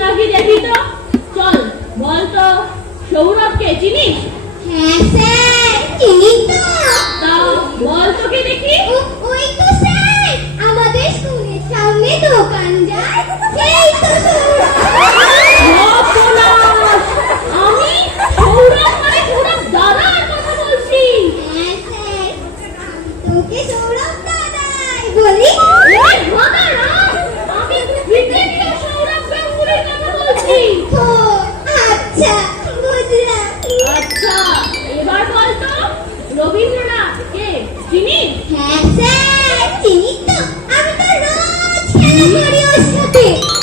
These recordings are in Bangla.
নাকি দেখি তো? চল বল তো সৌরভকে চিনিস? হ্যাঁ স্যার চিনি তো। তা বল তোকে দেখি। ওই তো স্যার আমাদের স্কুলের সামনে দোকান যায়। সেই তো সৌরভ। আমি সৌরভ মানে সৌরভ দাদার কথা বলছি হ্যাঁ স্যার তোকে সৌরভ দাদাই বলি। ওই ভগবান! ওর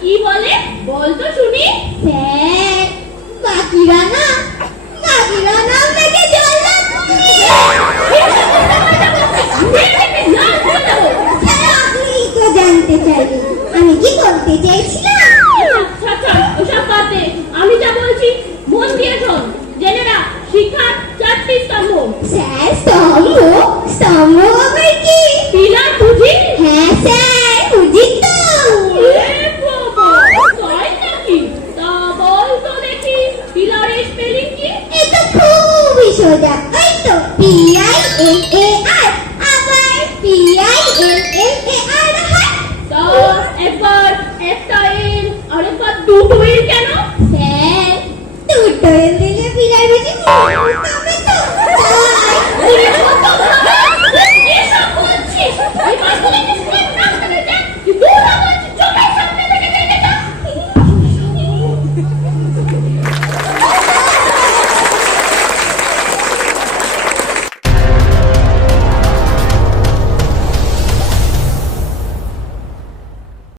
কি বলে? বল তো শুনি। স্যার না পাখিরা না আমাকে আপনি তো জানতে চাইলেন আমি কি বলতে চাইছিলাম আচ্ছা আচ্ছা ওসব বাদ দে। আমি যা বলছি মন দিয়ে শোন জেনে রাখ শিক্ষার চারটি স্তম্ভ স্যার স্তম্ভ স্তম্ভ আবার কি পিলার বুঝি হ্যাঁ স্যার বুঝি তো এ বাবা, তাই নাকি? তা বল তো দেখি পিলারের স্পেলিং কি এ তো খুবই সোজা। ওই তো পি আই এল এ আর আবার পি আই এল এল এ আর হয় তা একটা আর দুটো এল কেন? স্যার দুটো এল দিলে পিলার বেশি